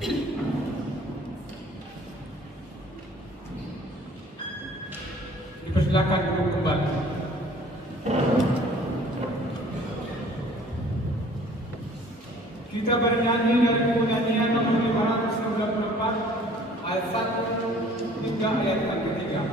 Dipersilakan duduk kembali. Kita bernyanyi dari buku nyanyian nomor 594 ayat 1 hingga ayat yang ketiga.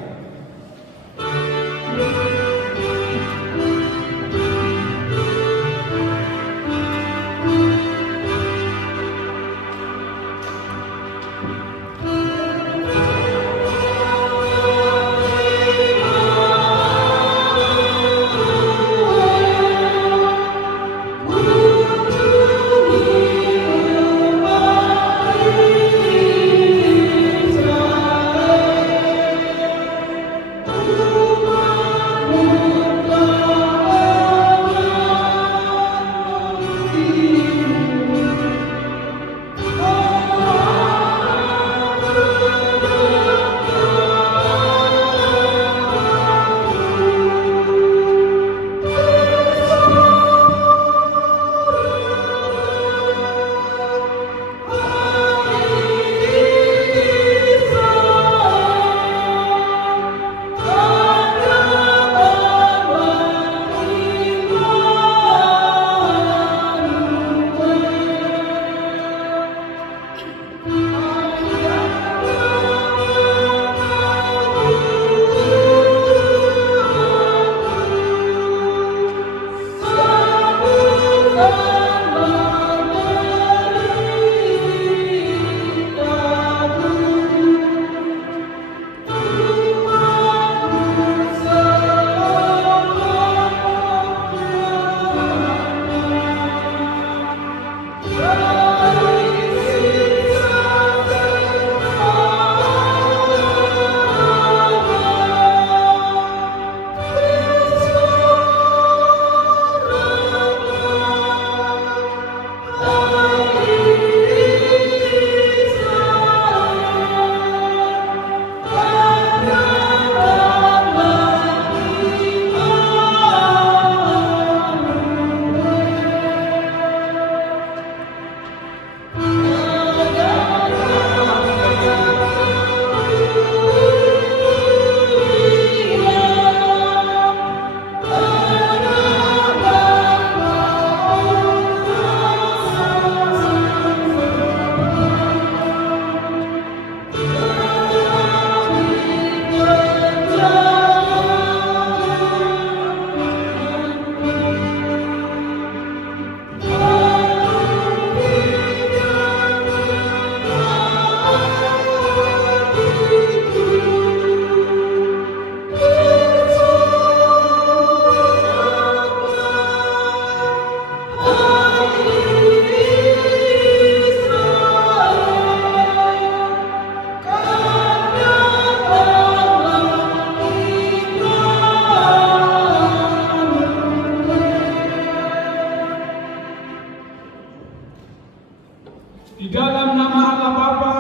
Di dalam nama Allah Bapa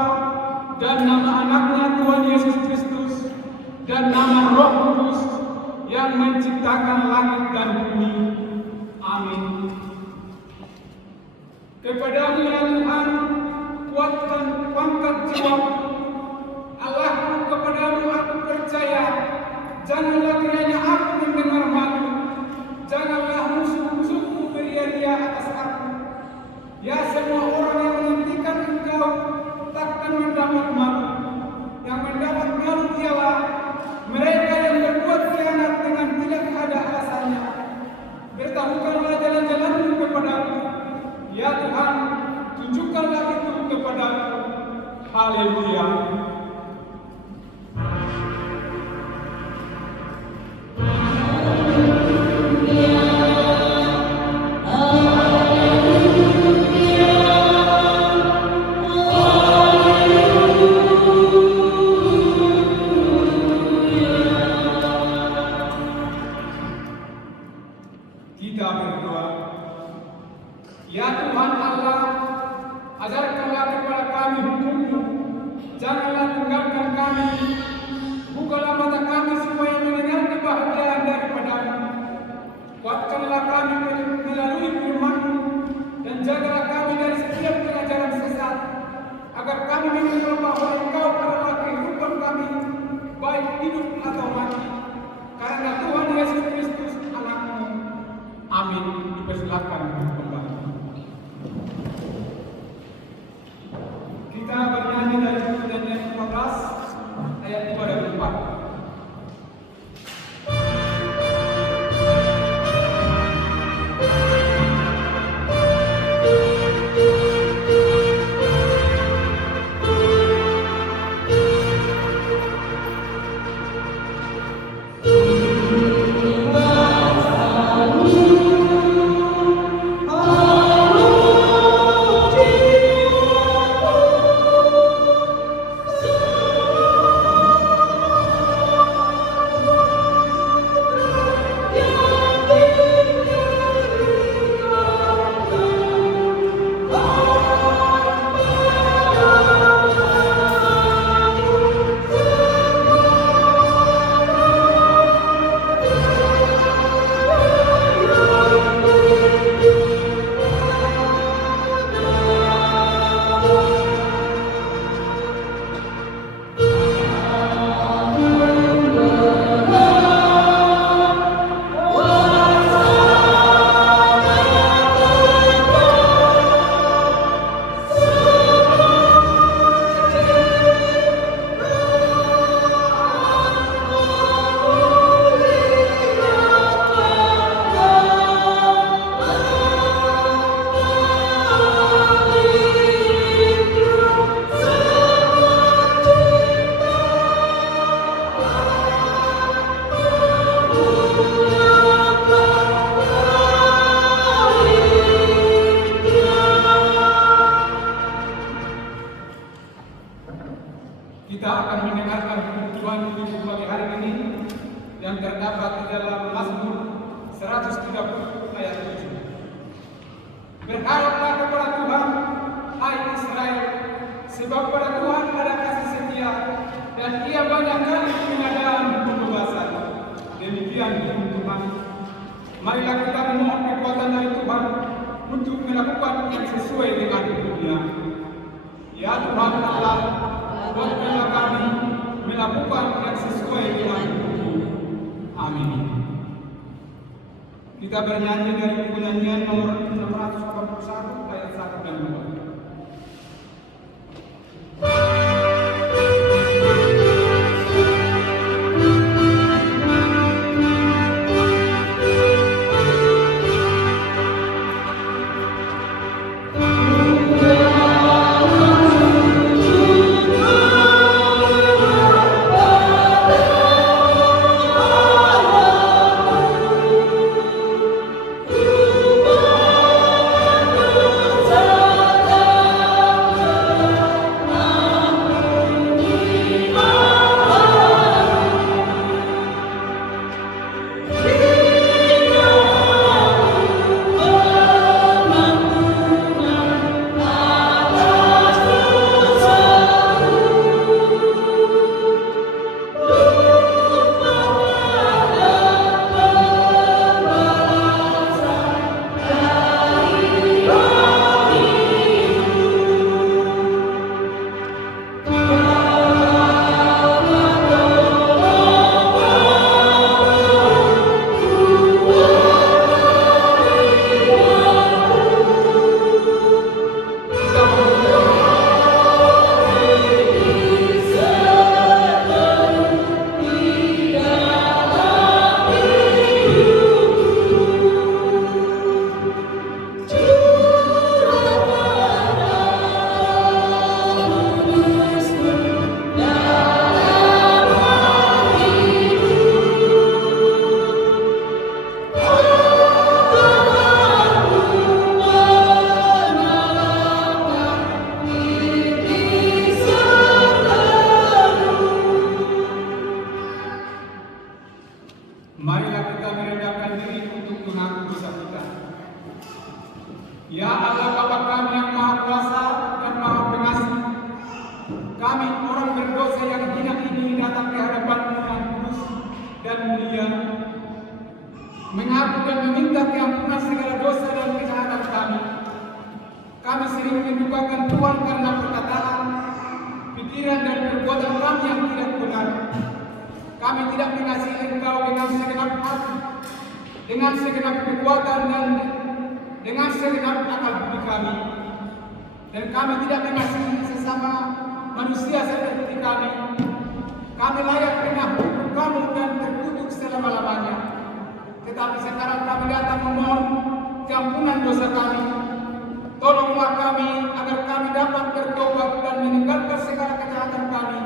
dan nama anaknya Tuhan Yesus Kristus dan nama Roh Kudus yang menciptakan langit dan bumi. Amin. Kepadamu ya Tuhan, kuatkan pangkat jiwaku. Allahku, kepadamu aku percaya. Janganlah kiranya aku mendengar malu. Janganlah musuh-musuhku beria-ria atas aku. Ya, semua orang yang menantikan Engkau takkan mendapat malu. Yang mendapat malu ialah mereka yang berbuat khianat dengan tidak ada alasannya. Beritahukanlah jalan-jalan-Mu kepadaku. Ya Tuhan, tunjukkanlah itu kepadaku. Haleluya. Kita berdoa. Ya Tuhan Allah, ajarkanlah kepada kami hukum-Mu. Janganlah tinggalkan kami. Bukalah mata kami supaya mendengar kebahagiaan daripada-Mu. Kuatkanlah kami melalui firman-Mu dan jagalah kami dari setiap pengajaran sesat, ayat 2 dan 4. Kita akan mendengarkan firman Tuhan di pagi hari ini yang terdapat di dalam Mazmur 130 ayat 7. Berharaplah kepada Tuhan, hai Israel, sebab pada Tuhan ada kasih setia dan Ia banyak kali pengadaan pembebasan. Demikian firman Tuhan. Marilah kita memohon kekuatan dari Tuhan untuk melakukan yang sesuai dengan firman-Nya. Ya Tuhan Allah, buatlah kami melakukan yang sesuai dengan firman-Mu. Amin. Kita bernyanyi dari buku nyanyian nomor 681 ayat 1 dan 2. Marilah kita merendahkan diri untuk mengaku dosa kita. Ya Allah Bapa kami yang Maha Kuasa dan Maha Pengasih, kami orang berdosa yang hina ini datang ke hadapan-Mu yang kudus dan mulia, mengaku dan meminta keampunan segala dosa dan kejahatan kami. Kami sering mendukakan Tuhan karena perkataan, pikiran dan perbuatan kami yang tidak benar. Kami tidak mengasihi Engkau dengan segenap hati, dengan segenap kekuatan dan dengan segenap akal budi kami. Dan kami tidak mengasihi sesama manusia seperti kami. kami layak dengan hukum kamu dan terkutuk selama-lamanya. Tetapi sekarang kami datang memohon keampunan dosa kami. Tolonglah kami agar kami dapat bertobat dan meninggalkan segala kejahatan kami.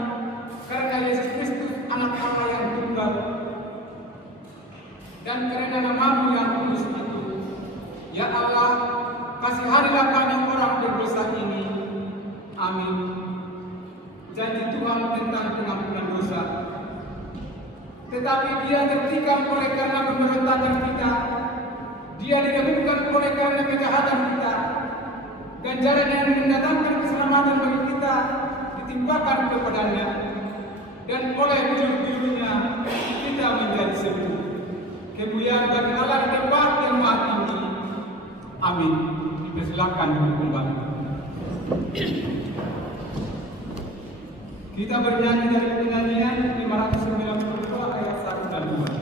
Karena Yesus Kristus anak Allah yang tunggal. Dan karena namamu yang kudus itu. Ya Allah, kasihanilah kami orang berdosa ini. Amin. Janji Tuhan tentang pengampunan dosa. Tetapi dia tertikam oleh karena pemberontakan kita. Dia didahulukan oleh karena kejahatan kita. Ganjaran yang mendatangkan keselamatan bagi kita ditimpakan kepadanya. Dan oleh bulu-bulunya kita menjadi sembuh. Kemuliaan bagi Allah di tempat yang maha tinggi. Amin. Dipersilakan duduk kembali. Kita bernyanyi dari penyanyian 592 ayat 1 dan 2.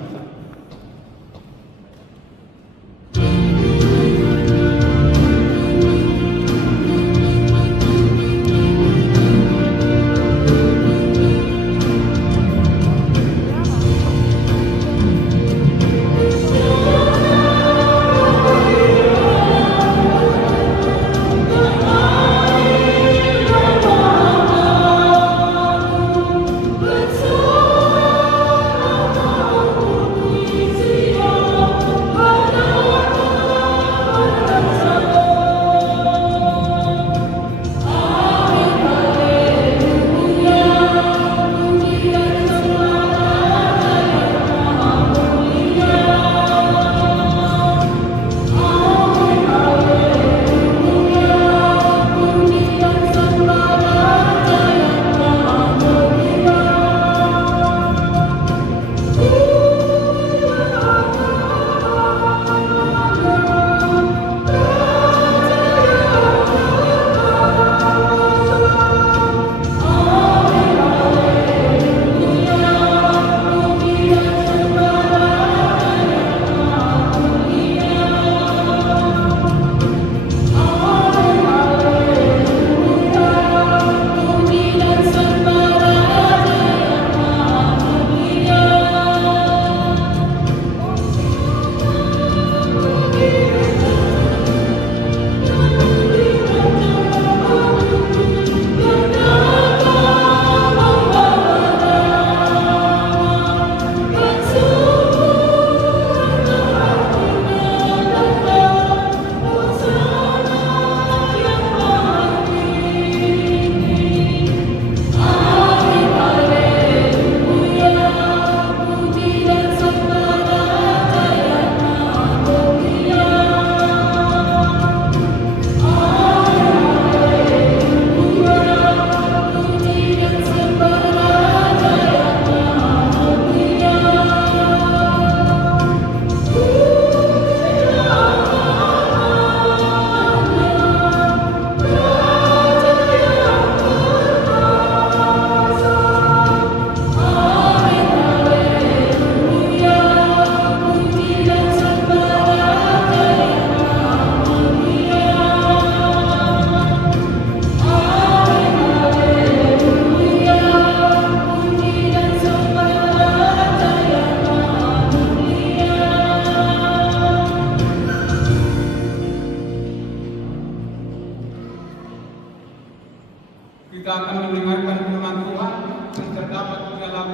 Kita akan mendengarkan firman Tuhan yang terdapat di dalam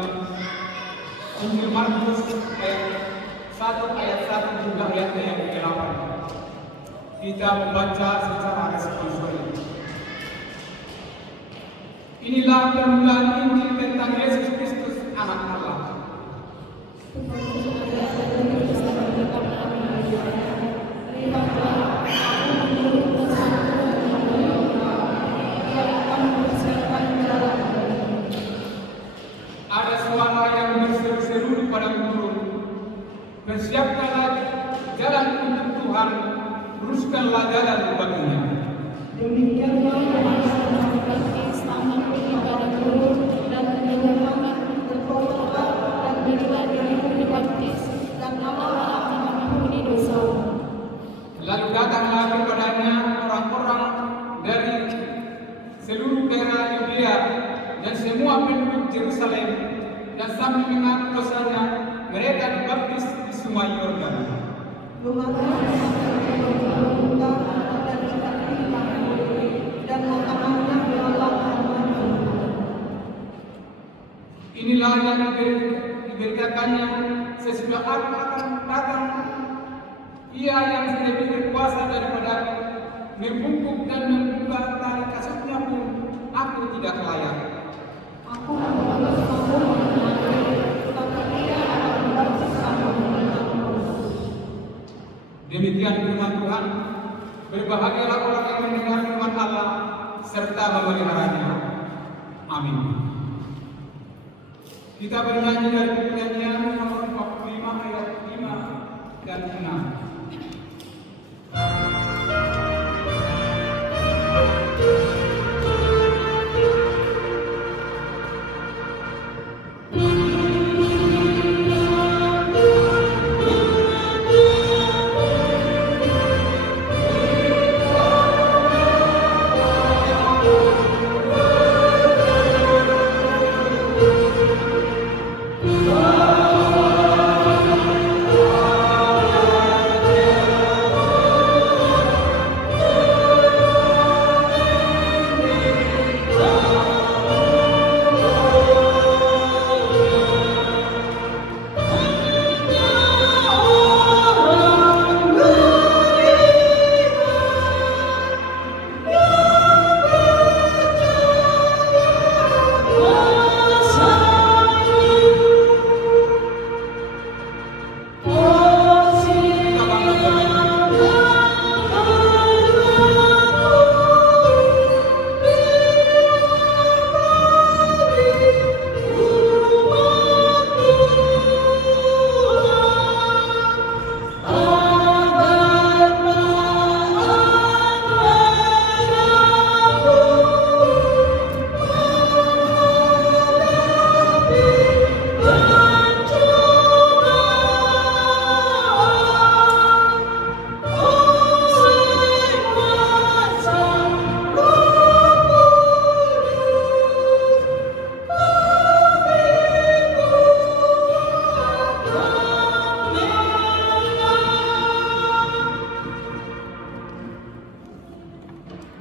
Injil Markus ayat 1 ayat 1 juga ayatnya yang ke-8. Kita membaca secara responsif. Inilah permulaan Injil tentang Yesus Kristus anak Allah. Ada suara yang berseru-seru di padang gurun. Persiapkanlah jalan untuk Tuhan, luruskanlah jalan baginya. Demikianlah permasalahan baptis tanah di padang gurun dan menyatakan bertobatlah dan berilah dirimu dibaptis dan Allah akan mengampuni dosa. Lalu datanglah kepadanya orang-orang dari seluruh daerah Yudea dan semua penduduk Yerusalem dan sambil mengaku dosanya, mereka dibaptis di Sungai Yordan. Inilah yang diberitakannya sesudah aku akan datang. Ia yang lebih berkuasa daripada membungkuk dan membuka tali kasutnya pun aku tidak layak. Demikian firman Tuhan. Berbahagialah orang yang mendengar firman Allah serta memeliharanya. Amin. Kita bernyanyi dari buku nyanyian nomor 45 ayat 5 dan 6.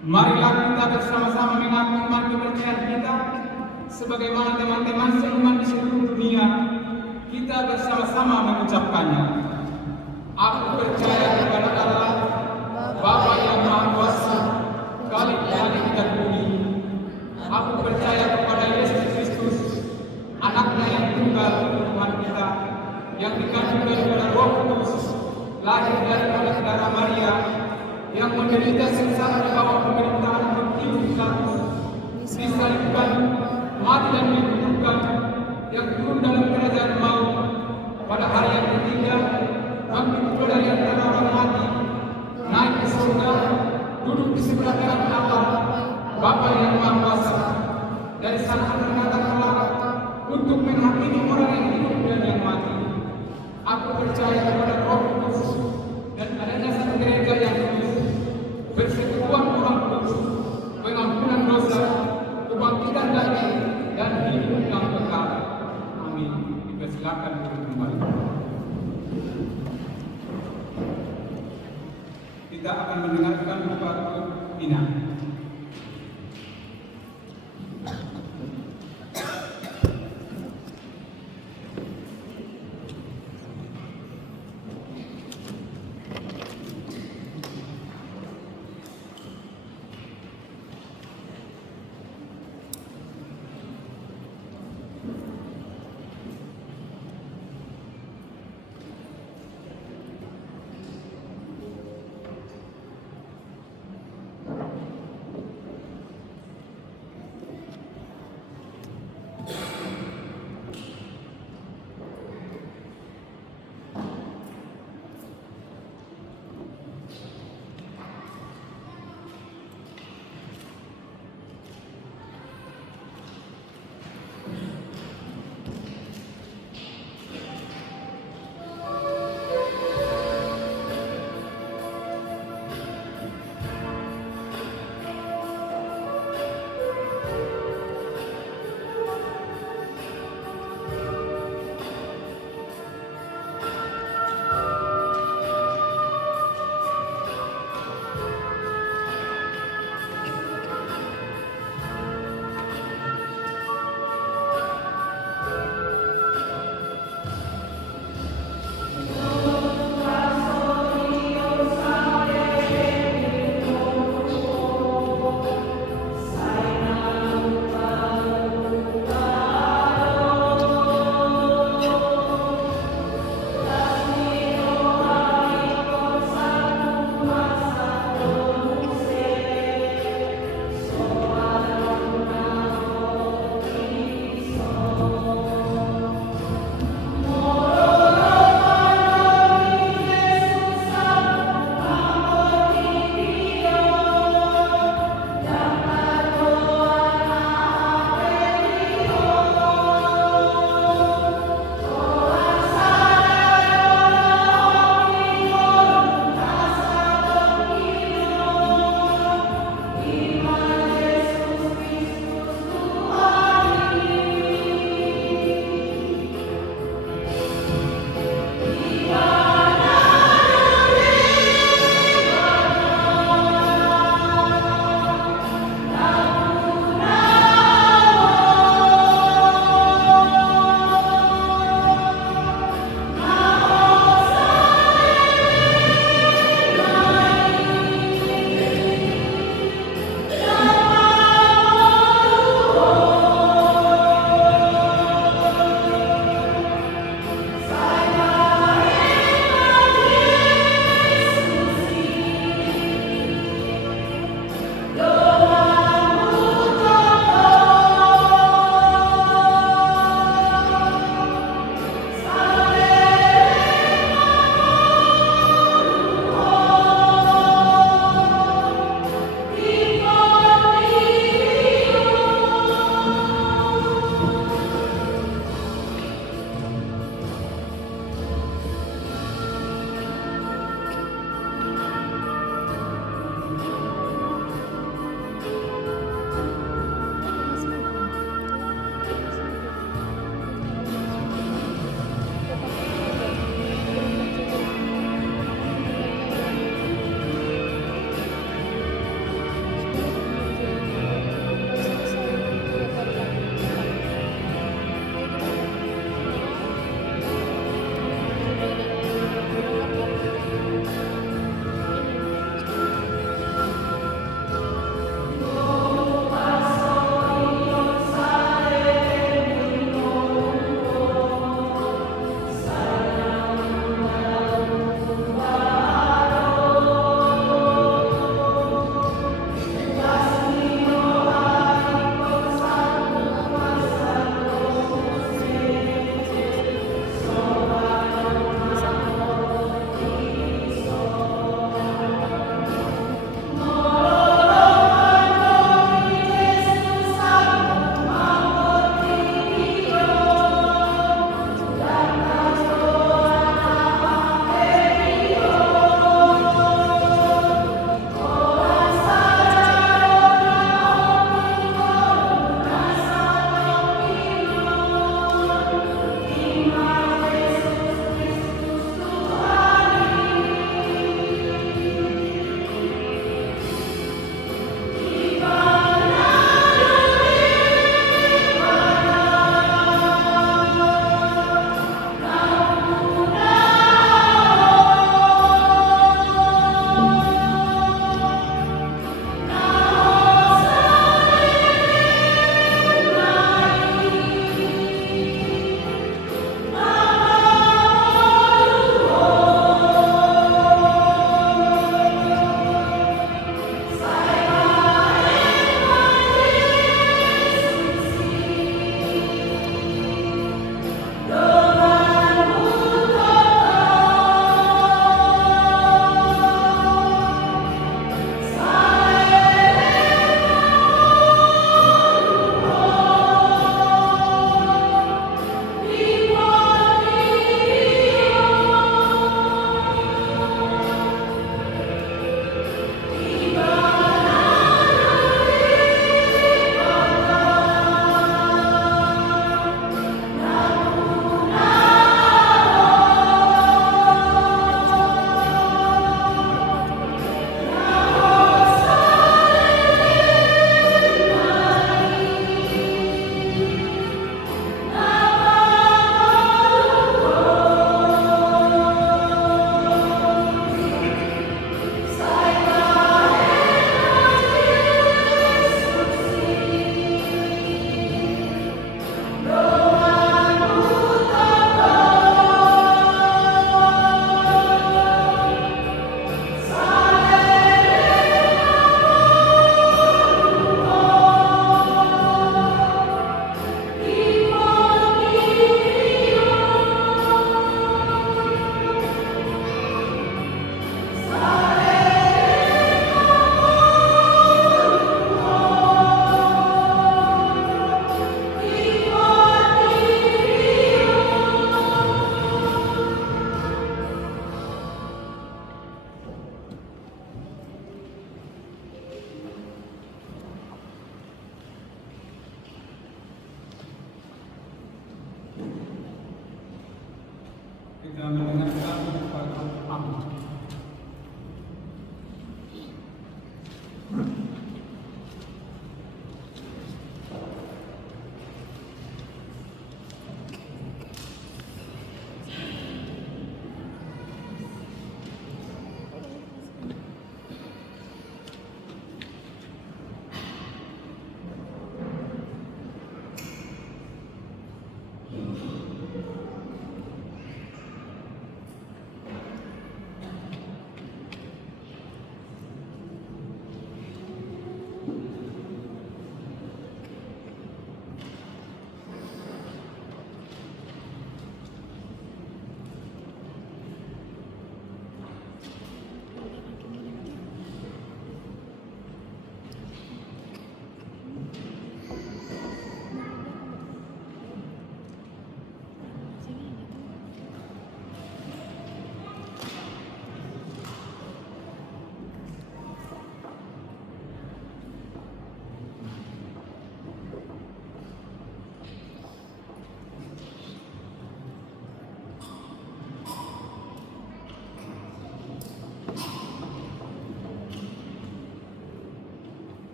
Marilah kita bersama-sama mengaku iman kepercayaan kita sebagaimana teman-teman seiman di seluruh dunia. Kita bersama-sama mengucapkannya. Aku percaya kepada Allah, Bapa yang Maha Kuasa, Khalik langit dan bumi. Aku percaya kepada Yesus Kristus, Anaknya yang tunggal Tuhan kita, yang dikandung daripada Roh Kudus, lahir daripada darah Maria, yang menderita sengsara di bawah pemerintahan Pontius Pilatus, disalibkan, mati dan dikuburkan, yang turun dalam kerajaan maut, pada hari yang ketiga bangkit pula dari antara orang mati, naik ke surga, duduk di sebelah kanan Allah, Bapa yang Maha Kuasa. Dari sana akan datang kelak untuk menghakimi orang yang hidup dan yang mati. Aku percaya kepada Roh Kudus dan adanya satu gereja yang kudus, persekutuan orang kudus, pengampunan dosa, kebangkitan daging, dan hidup yang kekal. Amin. Dipersilakan untuk kembali. Kita akan mendengarkan doa Ina.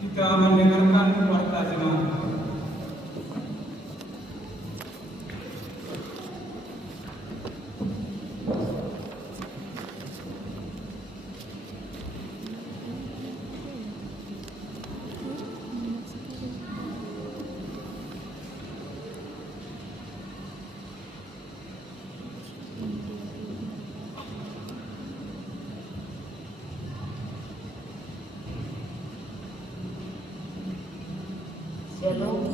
Kita mendengarkan warta jemaat. Shalom.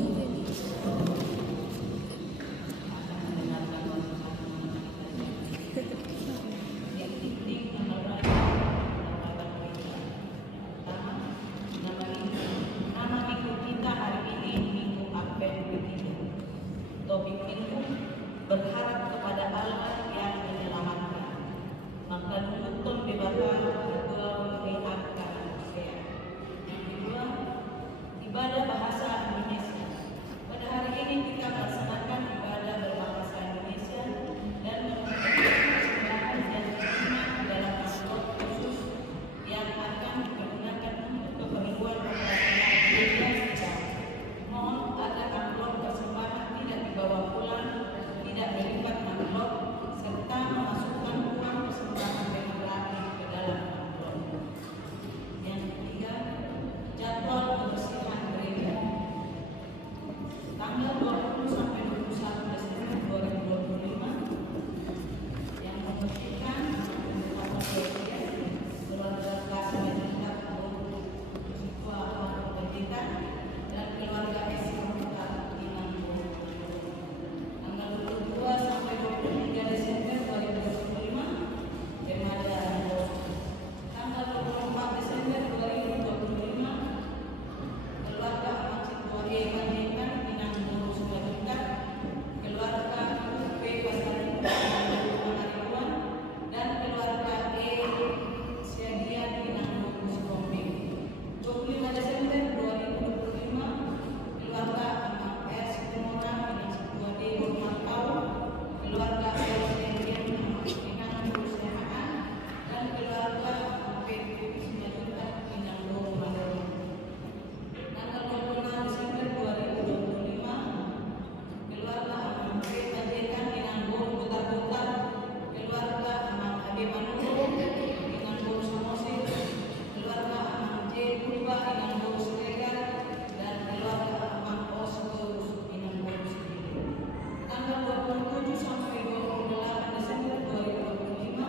Berharap kepada Allah yang menyelamatkan, maka menuntut bebatan kedua pihak manusia. Yang kedua, ibadah bahasa Indonesia. Pada hari ini kita melaksanakan ibadah berbahasa Indonesia dan menggunakan dan dalam amplop khusus yang akan digunakan untuk keperluan operasional gereja kita. Mohon agar amplop persembahan tidak dibawa pulang, tidak melipat amplop, serta memasukkan uang persembahan dengan rapi ke dalam amplop. Yang ketiga, jadwal kebersihan gereja. Tanggal 20 sampai 21 Desember 2025 yang membersihkan beberapa gereja, keluarga kasih meningkat siswa pendeta dan keluarga SMK di Nanggung. Tanggal 22 sampai 23 Desember 2025 remaja Nanggung. Tanggal 24 Desember 2025 keluarga anak situasi Panjaitan Pinanggung Sumatera, keluarga UP Pasar Pangaribuan dan keluarga E Siagia Pinanggung Sukombing. 25 Desember 2025 keluarga anak R Situmora Pinang Situasi Makau, keluarga R Siagia Pinanggung Sehaan dan keluarga UP Sumatera Pinanggung Malang. Tanggal 26 Desember 2025 keluarga Amang B Panjaitan Pinanggung Putar-Putar, keluarga Amang AB Manunggung Pinanggung Samosir, keluarga Amang J Purba Pinanggung Siregar dan keluarga Amang Osgurus Pinanggung Sendiri. Tanggal 27 sampai 28 Desember 2025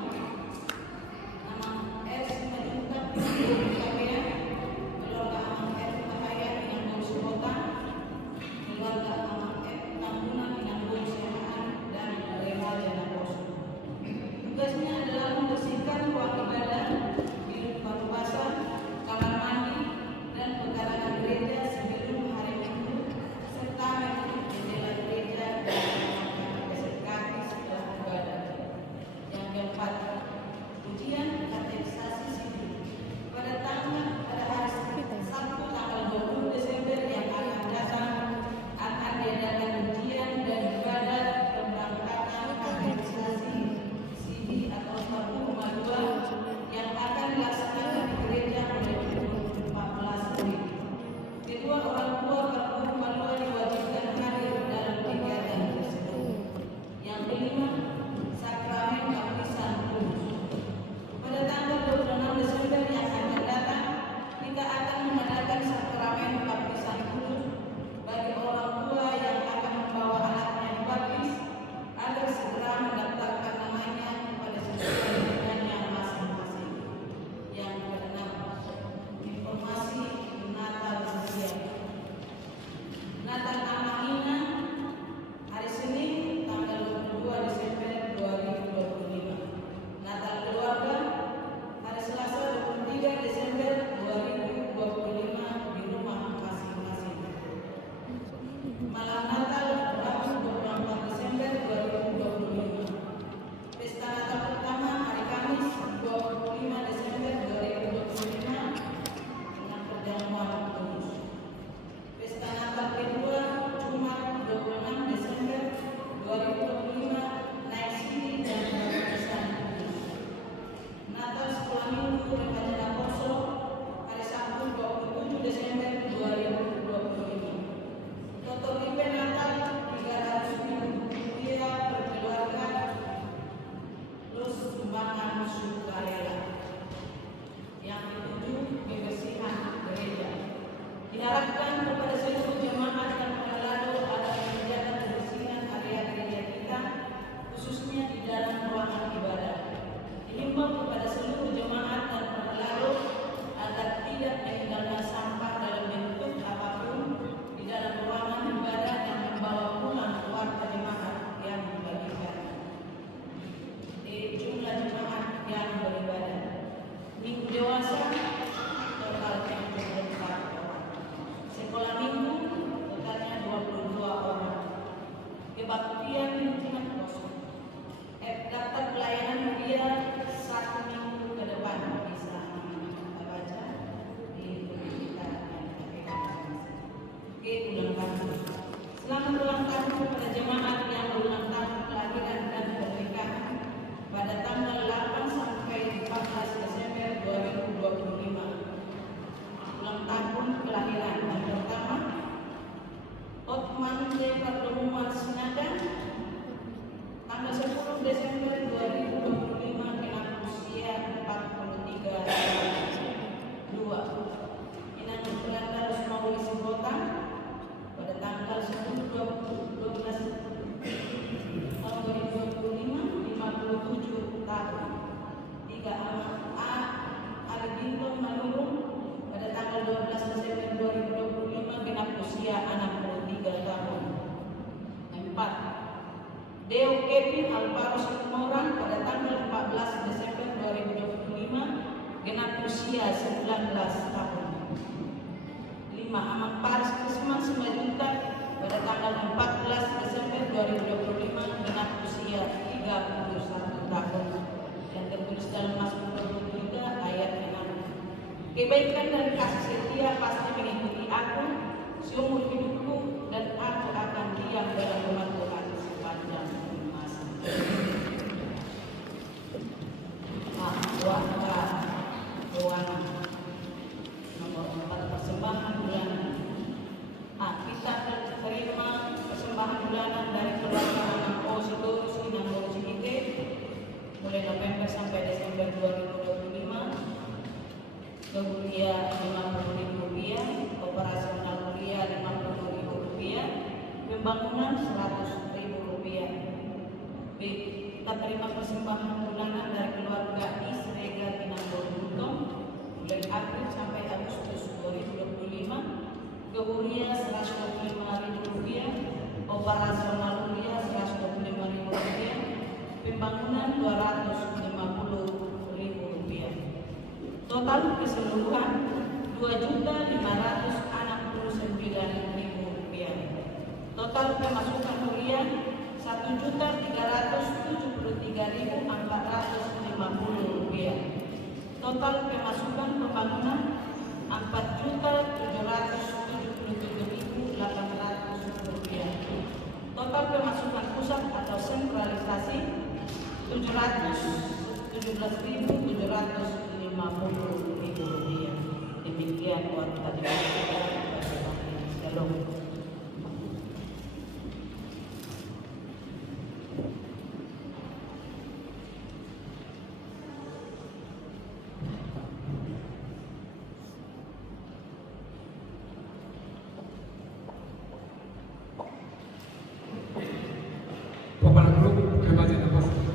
Amang S Majuntak Pinanggung Kabean, keluarga Amang F Cahaya Pinanggung Subotan, keluarga Amang F Tambunan Pinanggung Sehaan dan remaja Naposo. Tugasnya adalah membersihkan ruang ibadah, bilik parupasan, kamar mandi, dan pekarangan gereja sebelum hari Minggu, serta menutup jendela gereja dan melakukan bersih setelah ibadah. Yang keempat, ujian katekisasi sipil. Pada hari Sabtu tanggal 20 Desember yang akan datang akan diadakan ujian dan ibadah pemberangkatan katekisasi sipil atau Sabtu Madua yang akan dilaksanakan di gereja mulai pukul 14 WIB. Kedua orang tua Sabtu Madua diwajibkan hadir dalam kegiatan tersebut. Yang kelima, sakramen baptisan kudus. Pada tanggal 26 Desember yang akan datang, kita akan mengadakan sakramen baptisan kudus bagi orang tua yang akan membawa anaknya dibaptis agar segera mendaftarkan namanya kepada sekolah yang masing-masing. Yang keenam, informasi Natal Usia. Natal Anak Ina hari Senin tanggal 22 Desember 2025. Natal keluarga hari Selasa 23 Desember 2025 di rumah masing-masing. Malam Natal Rabu 24 Desember 2025. Pesta Natal pertama hari Kamis 25 Desember 2025 dengan perjamuan kudus. Pesta Natal kedua Jumat 26 Desember 2025 naik siri dan baptisan kudus. Natal sekolah minggu remaja Naposo hari Sabtu 27 Desember Diharapkan kepada seluruh jemaat dan pengelola agar menjaga kebersihan area gereja kita, khususnya di dalam ruangan ibadah. Dihimbau kepada seluruh jemaat dan pengelola agar tidak meninggalkan sampah dalam bentuk apapun di dalam ruangan ibadah yang membawa pulang keluarga jemaat yang dibagikan. Di jumlah jemaat yang beribadah minggu dewasa total 74 orang, sekolah minggu totalnya 22 orang, kebaktian lingkungan kosong. Daftar pelayanan dia 1 minggu ke depan bisa kita baca di buku kita yang kita pegang. Oke, ulang tahun. Selamat ulang tahun kepada jemaat yang berulang tahun kelahiran dan pernikahan pada tanggal 8 sampai 14 Desember 2025. Ulang tahun kelahiran yang pertama Otman J. Perdomuan Sinada, tanggal 10 Desember 2025 genap usia 43 tahun. 2. Inang Belanda Rusmauli Sibota pada tanggal 10 12 tahun 2025 57 tahun. 3. Ahmad A. Ali Binton Manurung pada tanggal 12 Desember 2025 genap usia 63 tahun. 4. Deo Kevin Alvaro Sukmoran pada tanggal 14 Desember 2025 genap usia 19 tahun. 5. Ahmad Paris Krisman Simajuta pada tanggal 14 Desember 2025 genap usia 31 tahun. Yang tertulis dalam Mazmur 23 ayat 6. Kebaikan dan kasih setia pasti mengikuti aku seumur hidupku, dan aku akan diam dalam rumah Tuhan sepanjang masa. Doa nomor 4, persembahan bulanan. Kita terima persembahan bulanan dari keluarga anak Osidorus Inang Borjikite mulai November sampai Desember 2025. Kemulia Rp50.000, operasional kuliah Rp50.000, pembangunan Rp100.000. B. Kita terima persembahan bulanan dari keluarga Isrega Kinambor Butong mulai April sampai Agustus 2025. Kemulia Rp125.000, operasional kuliah Rp125.000, pembangunan Rp250.000. Total keseluruhan Rp2.569.000. Total pemasukan harian Rp1.373.450. Total pemasukan pembangunan Rp4.777.800. Total pemasukan pusat atau sentralisasi Rp717.750.000. Demikian buat tadi Shalom. Bapak Guru, Kebajikan Apostel.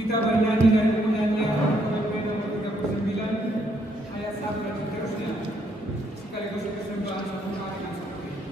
Kita bernyanyi dari penyanyian KPP nomor 39 ayat 1 dan seterusnya, sekaligus persembahan satu hari yang seperti ini.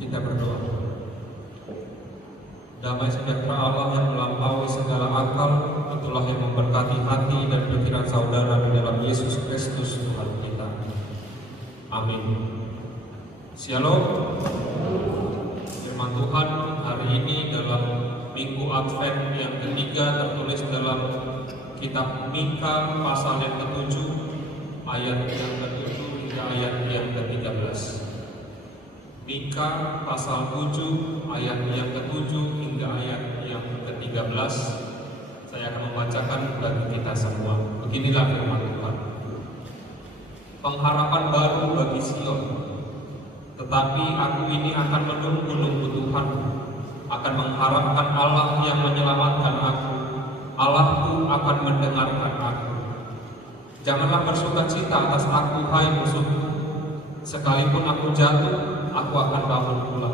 Kita berdoa. Damai sejahtera Allah yang melampaui segala akal, itulah yang memberkati hati dan pikiran saudara di dalam Yesus Kristus Tuhan kita. Amin. Shalom. Firman Tuhan hari ini dalam Minggu Advent yang ketiga tertulis dalam kitab Mika pasal yang ke-7 ayat yang ke-7 hingga ayat yang ke-13. Mika pasal 7 ayat yang ke-7 hingga ayat yang ke-13. Saya akan membacakan bagi kita semua. Beginilah firman Tuhan. Pengharapan baru bagi Sion. Tetapi aku ini akan menunggu Tuhan, akan mengharapkan Allah yang menyelamatkan aku. Allahku akan mendengarkan aku. Janganlah bersukacita atas aku, hai musuhku. Sekalipun aku jatuh, aku akan bangun pula.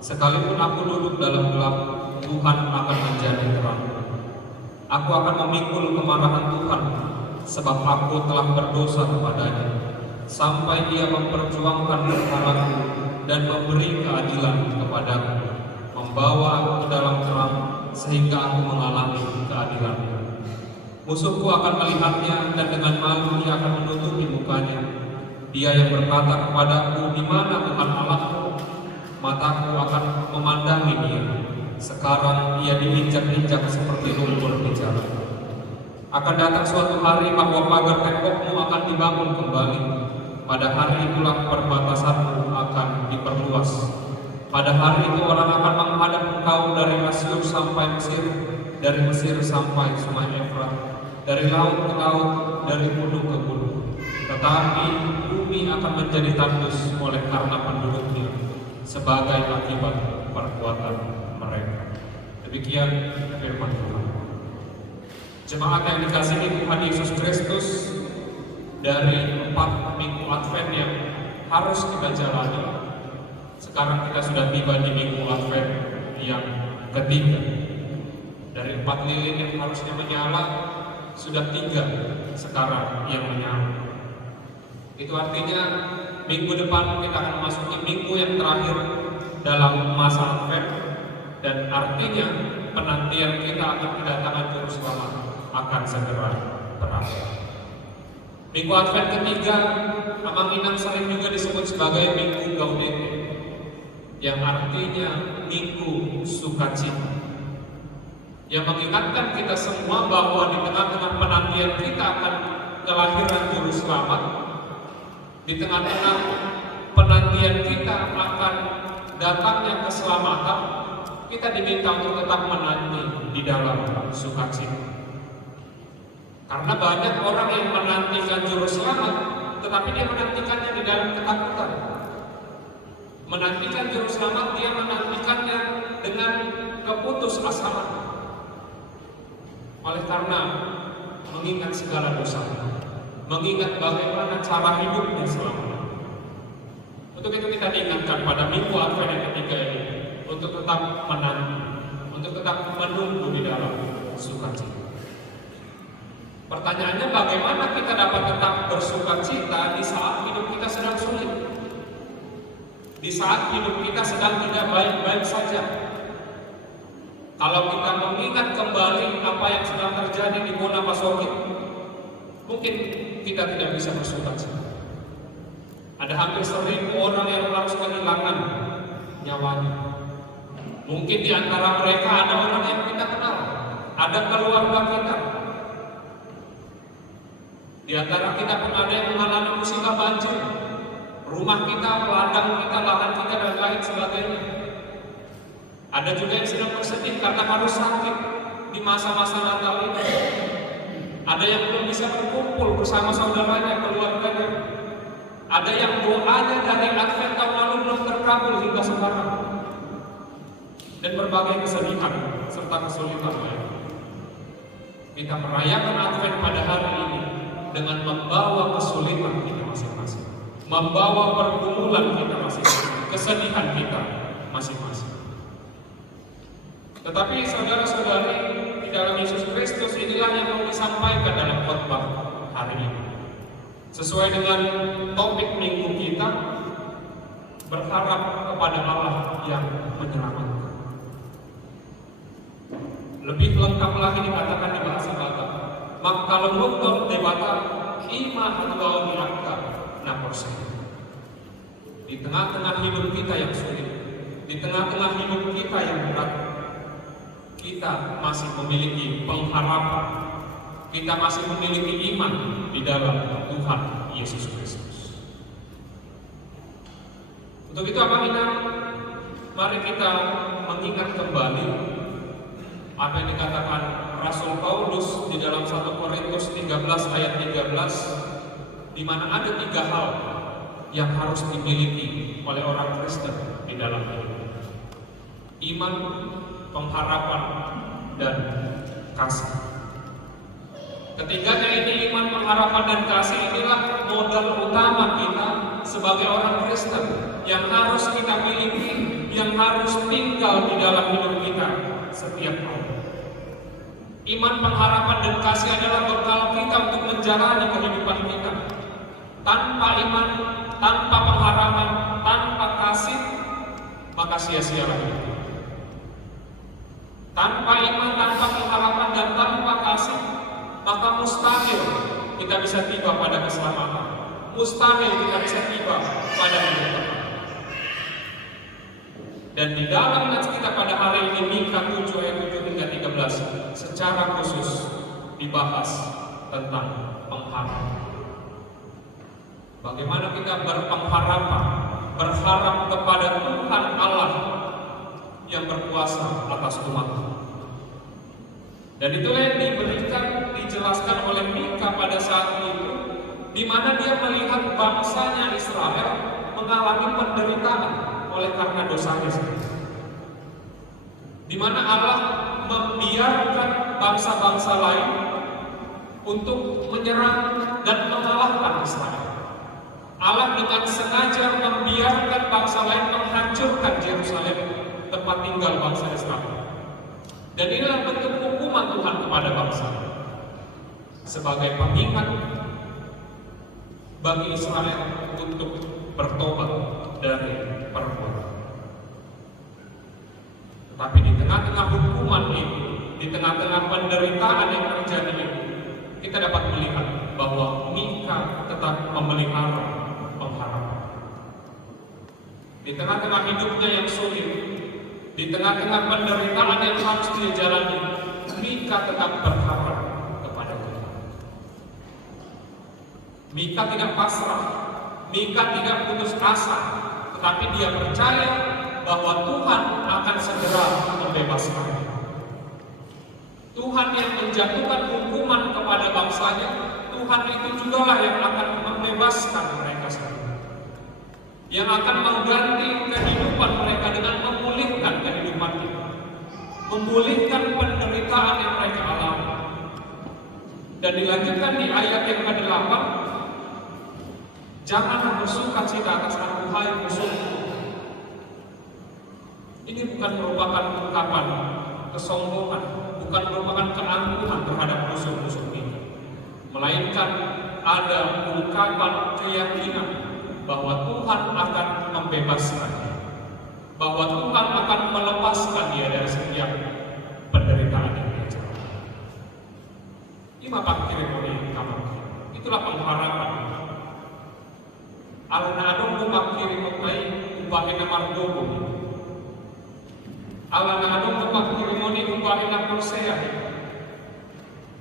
Sekalipun aku duduk dalam gelap, Tuhan akan menjadi terang. Aku akan memikul kemarahan Tuhan, sebab aku telah berdosa kepadanya, sampai Dia memperjuangkan perkaraku dan memberi keadilan kepadaku, membawa aku ke dalam terang, sehingga aku mengalami keadilan. Musuhku akan melihatnya, dan dengan malu ia akan menutupi mukanya. Dia yang berkata kepadaku, di mana Tuhan Allahku? Mataku akan memandangi Dia. Sekarang ia diinjak-injak seperti lumpur di jalan. Akan datang suatu hari bahwa pagar tembokmu akan dibangun kembali. Pada hari itulah perbatasanmu akan diperluas. Pada hari itu orang akan menghadap engkau dari Asyur sampai Mesir, dari Mesir sampai Sungai Efrat, dari laut ke laut, dari gunung ke gunung. Tetapi bumi akan menjadi tandus oleh karena penduduknya, sebagai akibat perbuatan mereka. Demikian firman Tuhan. Jemaat yang dikasihi Tuhan Yesus Kristus, dari 4 minggu Advent yang harus kita jalani, sekarang kita sudah tiba di minggu Advent yang ketiga. Dari 4 lilin yang harusnya menyala, sudah 3 sekarang yang menyala. Itu artinya minggu depan kita akan memasuki minggu yang terakhir dalam masa Advent, dan artinya penantian kita akan kedatangan Juru Selamat akan segera berakhir. Minggu Advent ketiga, Amang Inang sering juga disebut sebagai Minggu Gaudete, yang artinya minggu sukacita, yang mengingatkan kita semua bahwa di tengah-tengah penantian kita akan kelahiran Juru Selamat, di tengah-tengah penantian kita akan datangnya keselamatan, kita diminta untuk tetap menanti di dalam sukacita. Karena banyak orang yang menantikan Juru Selamat, tetapi dia menantikannya di dalam ketakutan. Menantikan Juru Selamat, dia menantikannya dengan keputusasaan. Oleh karena mengingat segala dosa, mengingat bagaimana cara hidupnya selama. Untuk itu kita diingatkan pada minggu Advent yang ketiga ini untuk tetap menanti, untuk tetap menunggu di dalam sukacita. Pertanyaannya, bagaimana kita dapat tetap bersukacita di saat hidup kita sedang sulit, di saat hidup kita sedang tidak baik-baik saja? Kalau kita mengingat kembali apa yang sedang terjadi di Monapasoki, mungkin kita tidak bisa bersukacita. Ada hampir 1.000 orang yang harus kehilangan nyawanya. Mungkin di antara mereka ada orang yang kita kenal, ada keluarga kita. Di antara kita pun ada yang mengalami musibah banjir, rumah kita, ladang kita, lahan kita, dan lain sebagainya. Ada juga yang sedang bersedih karena harus sakit di masa-masa Natal ini. Ada yang belum bisa berkumpul bersama saudaranya, keluarganya. Ada yang doanya dari Advent tahun lalu belum terkabul hingga sekarang. Dan berbagai kesedihan serta kesulitan lain. Kita merayakan Advent pada hari ini dengan membawa kesulitan kita masing-masing, membawa pergumulan kita masing-masing, kesedihan kita masing-masing. Tetapi saudara-saudari di dalam Yesus Kristus, inilah yang mau disampaikan dalam khotbah hari ini. Sesuai dengan topik minggu kita, berharap kepada Allah yang menyelamatkan. Lebih lengkap lagi dikatakan di bahasa Batak, maka kalau nonton debata ima atau diangkat naporse. Di tengah-tengah hidup kita yang sulit, di tengah-tengah hidup kita yang berat, kita masih memiliki pengharapan, kita masih memiliki iman di dalam Tuhan Yesus Kristus. Untuk itu Abang Inang, mari kita mengingat kembali apa yang dikatakan Rasul Paulus di dalam 1 Korintus 13 ayat 13, di mana ada 3 hal yang harus dimiliki oleh orang Kristen di dalam hidup: iman, pengharapan, dan kasih. Ketiganya ini iman, pengharapan, dan kasih. Inilah modal utama kita sebagai orang Kristen yang harus kita miliki, yang harus tinggal di dalam hidup kita setiap hari. Iman, pengharapan, dan kasih adalah bekal kita untuk menjalani kehidupan kita. Tanpa iman, tanpa pengharapan, tanpa kasih, maka sia-sialah hidup. Tanpa iman, tanpa pengharapan, dan tanpa kasih, maka mustahil kita bisa tiba pada keselamatan. Mustahil kita bisa tiba pada hidup kekal. Dan di dalam nats kita pada hari ini, Mika 7 ayat 7 hingga 13, secara khusus dibahas tentang pengharapan. Bagaimana kita berpengharapan, berharap kepada Tuhan Allah yang berkuasa atas umat. Dan itulah yang dijelaskan oleh Mika pada saat itu, di mana dia melihat bangsanya Israel mengalami penderitaan oleh karena dosanya sendiri. Di mana Allah membiarkan bangsa-bangsa lain untuk menyerang dan mengalahkan Israel. Allah dengan sengaja membiarkan bangsa lain menghancurkan Yerusalem, tempat tinggal bangsa Israel. Dan inilah bentuk hukuman Tuhan kepada bangsa, sebagai pengingat bagi Israel untuk bertobat dari perbuatan. Tetapi di tengah-tengah hukuman ini, di tengah-tengah penderitaan yang terjadi ini, kita dapat melihat bahwa Mika tetap memelihara pengharapan. Di tengah-tengah hidupnya yang sulit, di tengah-tengah penderitaan yang harus dia jalani, Mika tetap berharap kepada Tuhan. Mika tidak pasrah, Mika tidak putus asa, tetapi dia percaya bahwa Tuhan akan segera membebaskan. Tuhan yang menjatuhkan hukuman kepada bangsanya, Tuhan itu jugalah yang akan membebaskan mereka semua, yang akan mengganti kehidupan mereka dengan memulihkan kehidupan kita, memulihkan penderitaan yang mereka alami. Dan dilanjutkan di ayat yang ke-8, jangan bersukacita atas aku, hai musuhku. Ini bukan merupakan ungkapan kesombongan, bukan merupakan keangkuhan terhadap musuh-musuh kita, melainkan ada ungkapan keyakinan bahwa Tuhan akan membebaskan, bahwa Tuhan akan melepaskan dia dari setiap penderitaan yang dia jalani. Ima pakiremoni kamar, itulah pengharapan. Alna adong pakiremoni upahina mardobo, alna adong pakiremoni upahina persea,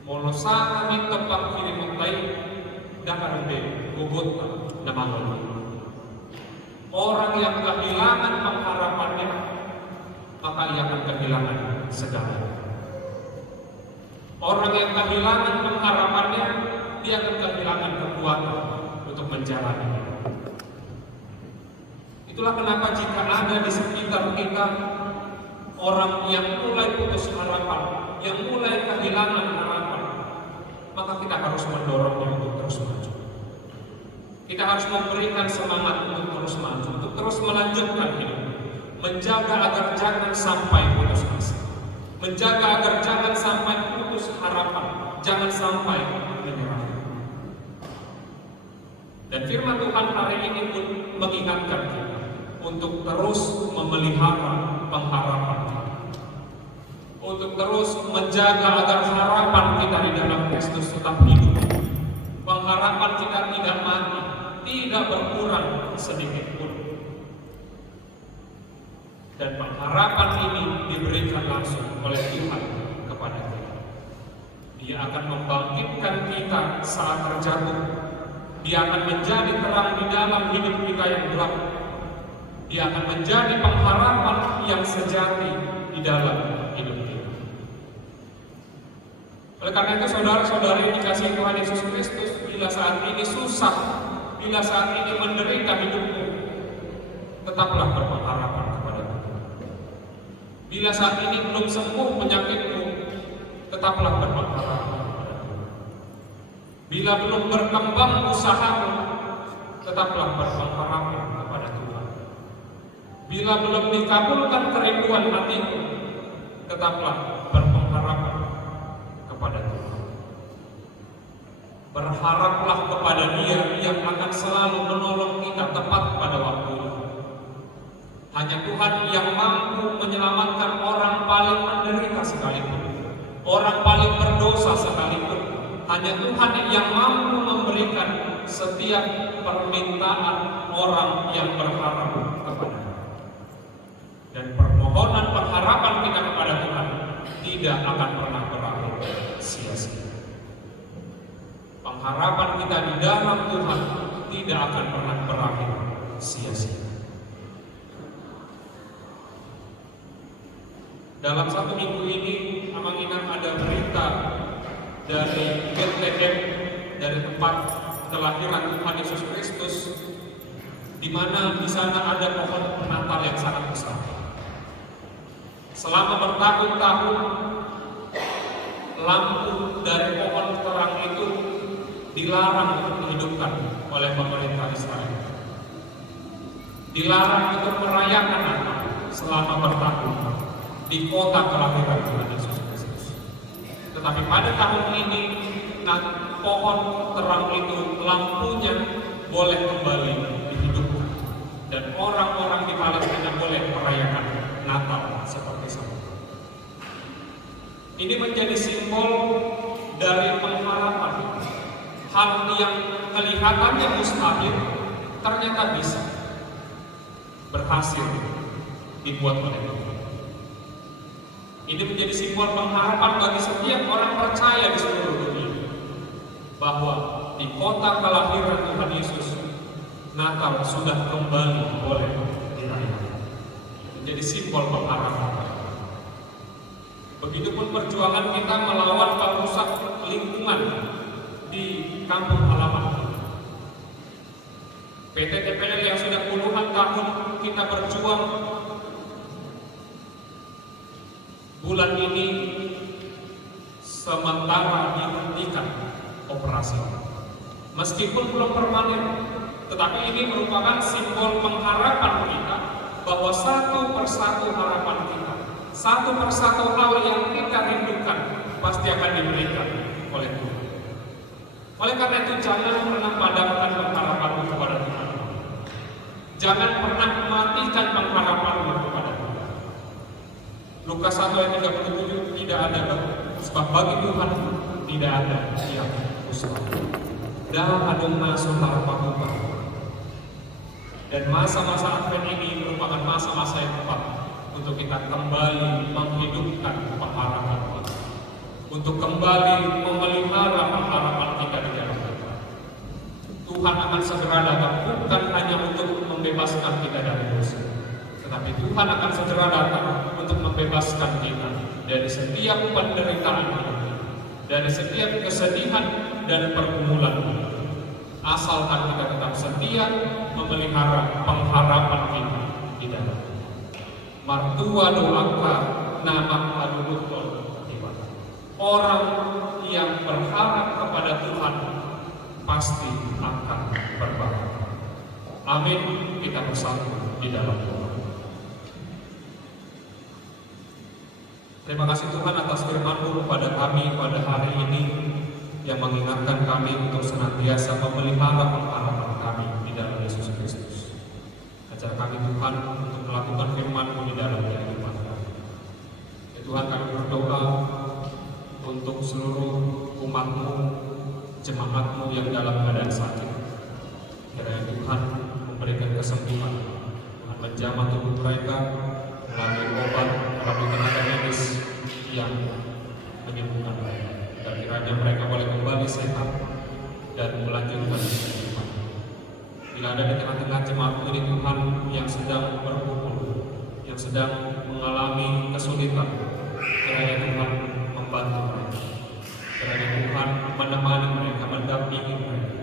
molosana minta pakiremoni dakarbe gogota namanya. Orang yang kehilangan pengharapannya, maka ia akan kehilangan segalanya. Orang yang kehilangan pengharapannya, dia akan kehilangan kekuatan untuk menjalani. Itulah kenapa jika ada di sekitar kita orang yang mulai putus harapan, yang mulai kehilangan harapan, maka kita harus mendorongnya untuk terus maju. Kita harus memberikan semangat untuk terus maju, untuk terus melanjutkan hidup, menjaga agar jangan sampai putus asa, menjaga agar jangan sampai putus harapan, jangan sampai menyerah. Dan firman Tuhan hari ini pun mengingatkan kita untuk terus memelihara pengharapan kita, untuk terus menjaga agar harapan kita di dalam Kristus tetap hidup, pengharapan kita tidak mati, tidak berkurang sedikit pun. Dan pengharapan ini diberikan langsung oleh Tuhan kepada kita. Dia akan membangkitkan kita saat terjatuh. Dia akan menjadi terang di dalam hidup kita yang gelap. Dia akan menjadi pengharapan yang sejati di dalam hidup kita. Oleh karena itu saudara-saudari yang dikasihi Tuhan Yesus Kristus, bila saat ini susah, bila saat ini menderita hidupmu, tetaplah berpengharapan kepada Tuhan. Bila saat ini belum sembuh penyakitmu, tetaplah berpengharapan kepada Tuhan. Bila belum berkembang usahamu, tetaplah berpengharapan kepada Tuhan. Bila belum dikabulkan kerinduan hatimu, tetaplah berpengharapan kepada Tuhan. Berharaplah kepada Dia yang akan selalu menolong kita tepat pada waktunya. Hanya Tuhan yang mampu menyelamatkan orang paling menderita sekalipun, orang paling berdosa sekalipun. Hanya Tuhan yang mampu memberikan setiap permintaan orang yang berharap kepada-Nya. Dan permohonan pengharapan kita kepada Tuhan tidak akan pernah berakhir sia-sia. Pengharapan kita di dalam Tuhan tidak akan pernah berakhir sia-sia. Dalam satu minggu ini, Amang Inang ada berita dari Bethlehem, dari tempat kelahiran Tuhan Yesus Kristus, di mana di sana ada pohon Natal yang sangat besar. Selama bertahun-tahun, lampu dari pohon terang itu dilarang untuk dihidupkan oleh pemerintah Israel. Dilarang untuk merayakan Natal selama bertahun-tahun di kota kelahiran Tuhan Yesus Kristus. Tetapi pada tahun ini, pohon terang itu lampunya boleh kembali dihidupkan, dan orang-orang di Palestina boleh merayakan Natal seperti semula. Ini menjadi simbol dari pengharapan. Hal yang kelihatannya mustahil ternyata bisa berhasil dibuat oleh Tuhan. Ini menjadi simbol pengharapan bagi setiap orang percaya di seluruh dunia, bahwa di kota kelahiran Tuhan Yesus, Natal sudah kembali boleh dirayakan. Menjadi simbol pengharapan. Begitupun perjuangan kita melawan perusak lingkungan di kampung halaman. PT TPL yang sudah puluhan tahun kita berjuang, bulan ini sementara dihentikan operasi. Meskipun belum permanen, tetapi ini merupakan simbol pengharapan kita bahwa satu persatu harapan kita, satu persatu hal yang kita rindukan pasti akan diberikan oleh Tuhan. Oleh karena itu, jangan pernah padamkan pengharapanmu kepada Tuhan. Jangan pernah matikan pengharapanmu kepada Tuhan. Lukas 1 ayat 37, tidak ada sebab bagi Tuhan tidak ada yang mustahil. Dah ada masuk harapan. Dan masa-masa Advent ini merupakan masa-masa yang tepat untuk kita kembali menghidupkan pengharapan kita, untuk kembali memelihara pengharapan kita di dalam Tuhan. Tuhan akan segera datang, bukan hanya untuk membebaskan kita dari dosa, tetapi Tuhan akan segera datang untuk membebaskan kita dari setiap penderitaan hidup, dari setiap kesedihan dan pergumulan, asalkan kita tetap setia memelihara pengharapan kita di dalam. Martua doaka nama alulutul. Orang yang berharap kepada Tuhan pasti akan berbahagia. Amin. Kita bersatu di dalam Tuhan. Terima kasih Tuhan atas firman-Mu kepada kami pada hari ini, yang mengingatkan kami untuk senantiasa memelihara pengharapan kami di dalam Yesus Kristus. Ajar kami Tuhan untuk melakukan firman-Mu di dalam kehidupan kami. Ya Tuhan, kami berdoa untuk seluruh umat-Mu, jemaat-Mu yang dalam keadaan sakit. Kiranya Tuhan memberikan kesembuhan, Tuhan menjamah tubuh mereka melalui obat, melalui tenaga medis yang menyembuhkan mereka. Dan kiranya mereka boleh kembali sehat dan melanjutkan kehidupan. Bila ada di tengah-tengah jemaat ini Tuhan yang sedang berkumpul, yang sedang mengalami kesulitan, kiranya Tuhan membantu mereka. Kiranya Tuhan menemani mereka, mendampingi mereka,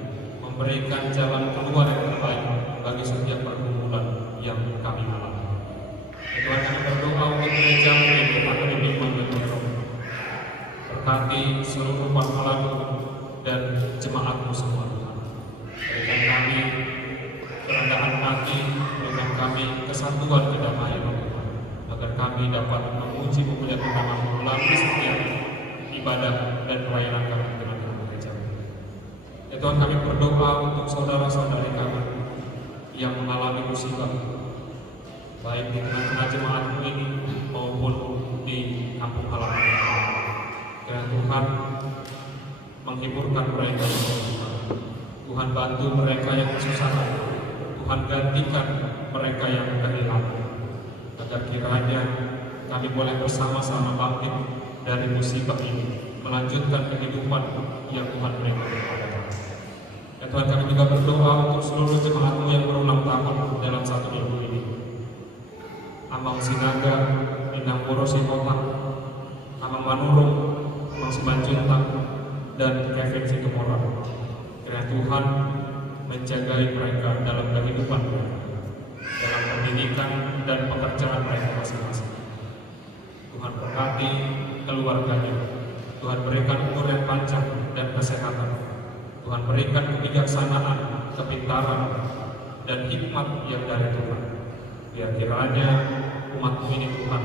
memberikan jalan keluar yang terbaik bagi setiap pergumulan yang kami alami. Tuhan, kami berdoa untuk gereja ini, Tuhan, berbimbing dan berkati seluruh pahlawan dan jemaat-Mu semua Tuhan. Berikan kami kerendahan hati, berikan kami kesatuan kedamaian Tuhan, agar kami dapat memuji memuliakan nama-Mu melalui setiap ibadah dan pelayanan kami dengan gereja. Ya Tuhan, kami berdoa untuk saudara-saudari kami yang mengalami musibah, baik di tengah-tengah jemaat-Mu ini maupun di kampung halaman. Kiranya Tuhan menghiburkan mereka yang berduka. Tuhan bantu mereka yang kesusahan. Tuhan gantikan mereka yang kehilangan. Agar kiranya kami boleh bersama-sama bangkit dari musibah ini, melanjutkan kehidupan yang Tuhan berikan kepada kami. Ya Tuhan, kami juga berdoa untuk seluruh jemaat-Mu yang berulang tahun dalam satu minggu ini. Amang Sinaga, Inang Puro Sikotak, Amang Manurung, Amang Simanjuntak, dan Kevin Situmora. Kiranya Tuhan menjagai mereka dalam kehidupan mereka, dalam pendidikan dan pekerjaan mereka masing-masing. Tuhan berkati keluarganya. Tuhan berikan umur yang panjang dan kesehatan. Tuhan berikan kebijaksanaan, kepintaran, dan hikmat yang dari Tuhan. Biar kiranya umat-Mu ini Tuhan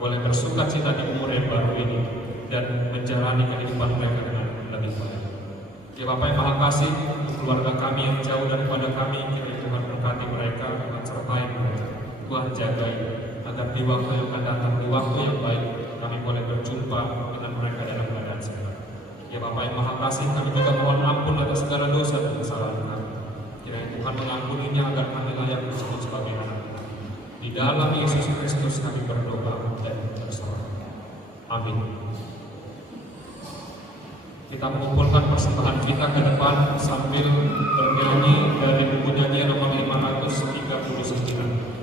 boleh bersuka cita di umur yang baru ini dan menjalani kehidupan mereka dengan lebih baik. Ya Bapa yang Maha Kasih, untuk keluarga kami yang jauh daripada kami, kiranya Tuhan berkati mereka, Tuhan sertai mereka, Tuhan jagai, agar di waktu yang akan datang, di waktu yang baik, kami boleh berjumpa dengan mereka dalam keadaan sehat. Ya Bapa yang Maha Kasih, kami juga mohon ampun atas segala dosa dan kesalahan kami. Kiranya Tuhan mengampuninya agar kami layak disebut sebagai anak. Di dalam Yesus Kristus kami berdoa dan berserah. Amin. Kita mengumpulkan persembahan kita ke depan sambil bernyanyi dari buku nyanyian nomor 539.